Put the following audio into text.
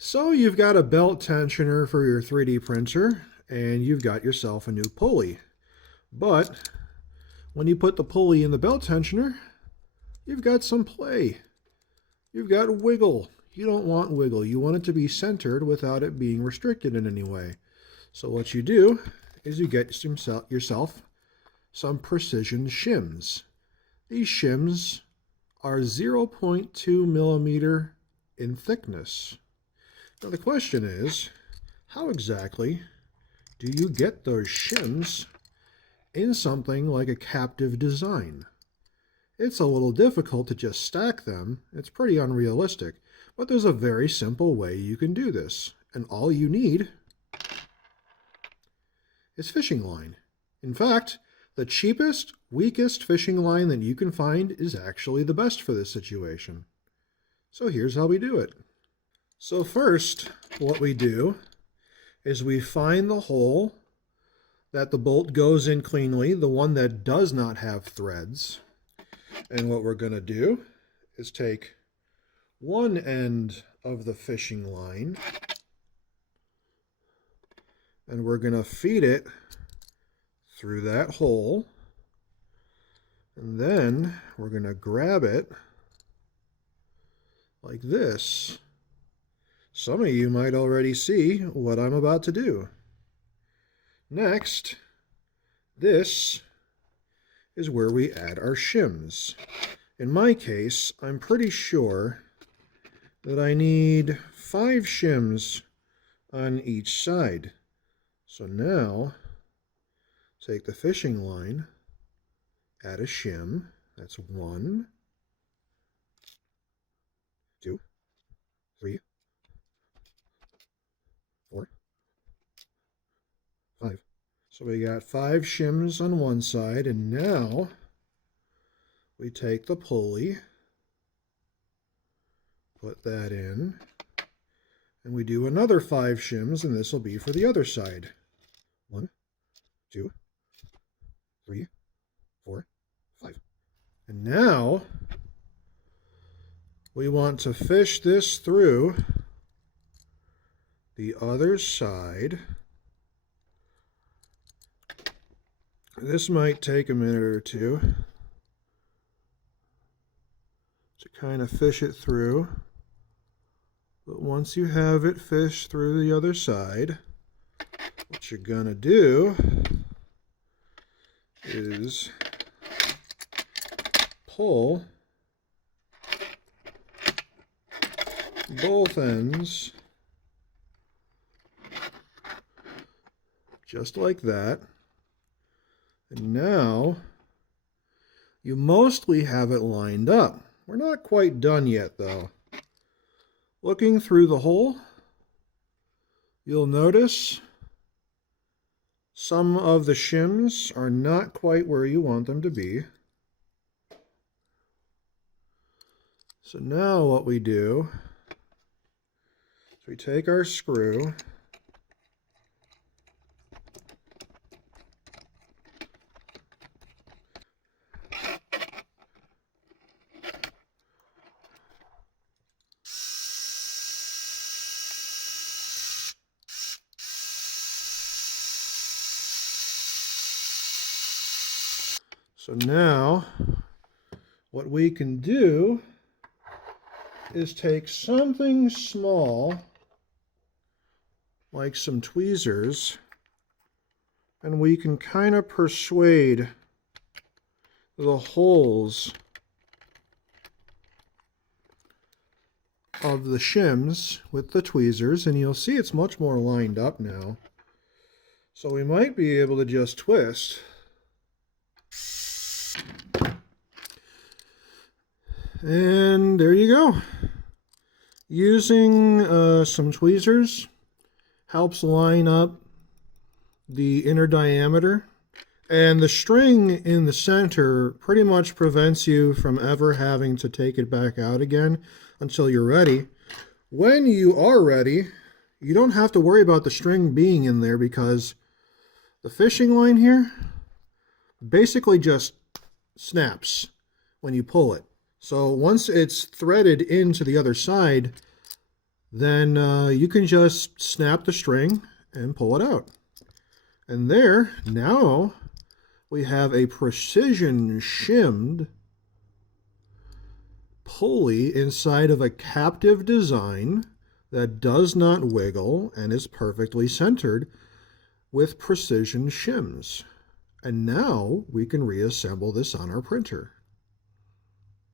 So you've got a belt tensioner for your 3D printer and you've got yourself a new pulley. But when you put the pulley in the belt tensioner, you've got some play. You've got wiggle. You don't want wiggle. You want it to be centered without it being restricted in any way. So what you do is you get yourself some precision shims. These shims are 0.2 millimeter in thickness. Now the question is, how exactly do you get those shims in something like a captive design? It's a little difficult to just stack them. It's pretty unrealistic, but there's a very simple way you can do this. And all you need is fishing line. In fact, the cheapest, weakest fishing line that you can find is actually the best for this situation. So here's how we do it. So first, what we do is we find the hole that the bolt goes in cleanly, the one that does not have threads. And what we're going to do is take one end of the fishing line and we're going to feed it through that hole. And then we're going to grab it like this. Some of you might already see what I'm about to do. Next, this is where we add our shims. In my case, I'm pretty sure that I need 5 shims on each side. So now, take the fishing line, add a shim. That's 1, 2, 3, 4, 5. So we got 5 shims on one side, and now we take the pulley, put that in, and we do another 5 shims, and this will be for the other side. 1, 2, 3, 4, 5. And now we want to fish this through the other side. This might take a minute or two to kind of fish it through, but once you have it fished through the other side, what you're gonna do is pull both ends just like that. And now you mostly have it lined up. We're not quite done yet though. Looking through the hole, you'll notice some of the shims are not quite where you want them to be. So now what we do is we take our screw, so now what we can do is take something small like some tweezers and we can kind of persuade the holes of the shims with the tweezers, and you'll see it's much more lined up now. So we might be able to just twist. And there you go. Using some tweezers helps line up the inner diameter, and the string in the center pretty much prevents you from ever having to take it back out again until you're ready. When you are ready, you don't have to worry about the string being in there because the fishing line here basically just snaps when you pull it. So once it's threaded into the other side, then you can just snap the string and pull it out. And there, now we have a precision shimmed pulley inside of a captive design that does not wiggle and is perfectly centered with precision shims. And now we can reassemble this on our printer.